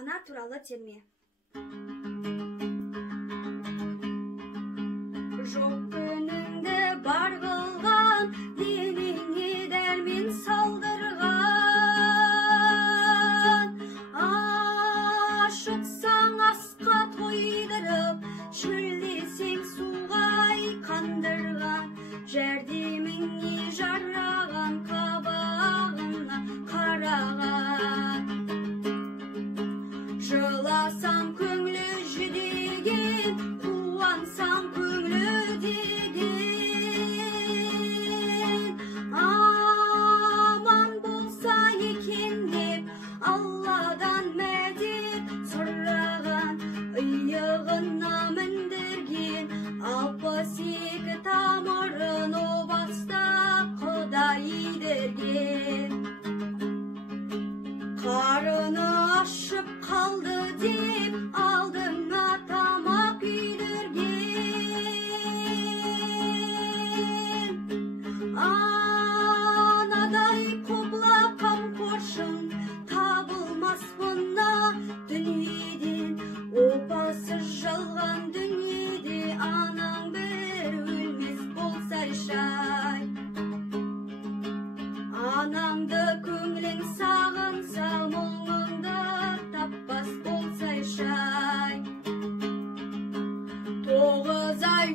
Ана туралы терме. Жоқ күніңді бар қылған, денеңе дәрмен салдырған. Ашықсаң асқа тойдырып, шөлдесең суға қандырған. Жәрдеміңе жараған, қабағына қараған. Жыласаң көңлі жүдеген, қуансаң көңлі деген. Аман болса екен деп, Алладан мәдет сұраған. Иығына міндірген, 62 тамырын о баста Құдай берген. Қарыны ашып қалды деп, алдыңа тамақ үйдірген. Анадай құбыла қамқоршың табылмас мына дүниеден. Опасыз жалған дүниеде анаң бір өлмес болса шай. Анаңды көңілің сағынса, мұңыңды таппас болса шай. 9 ай